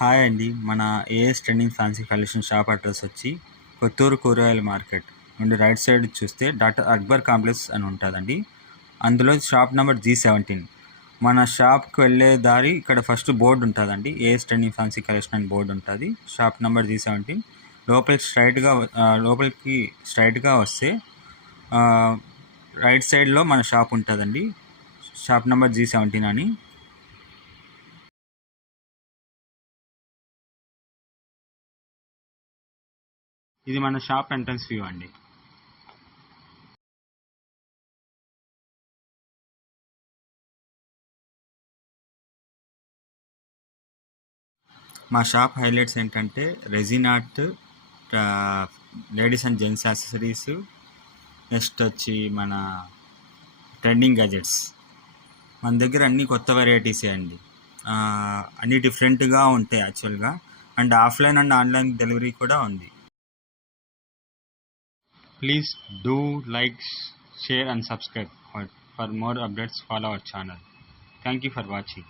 Hi అండి. మన AS trending fancy collection shop address వచ్చి కొత్తూరు కూరగాయల మార్కెట్ నుండి రైట్ సైడ్ చూస్తే డాక్టర్ అక్బర్ కాంప్లెక్స్ అని ఉంటుందండి. అందులో షాప్ నెంబర్ G17. మన షాప్కి వెళ్ళే దారి ఇక్కడ ఫస్ట్ బోర్డు ఉంటుందండి. ఏఎస్ ట్రెండింగ్ ఫ్యాన్సీ కలెక్షన్ అని బోర్డు ఉంటుంది. Shop number G17. లోపలికి స్ట్రైట్గా వస్తే రైట్ సైడ్లో మన షాప్ ఉంటుందండి. షాప్ నెంబర్ G17 అని. ఇది మన షాప్ ఎంట్రన్స్ వ్యూ అండి. మా షాప్ హైలైట్స్ ఏంటంటే resin art, ladies and gents accessories, next వచ్చి మన ట్రెండింగ్ గ్యాజెట్స్. మన దగ్గర అన్ని కొత్త వెరైటీసే అండి. అన్నీ డిఫరెంట్గా ఉంటాయి యాక్చువల్గా. And offline and online delivery కూడా ఉంది. Please do like, share and subscribe. For more updates follow our channel. Thank you for watching.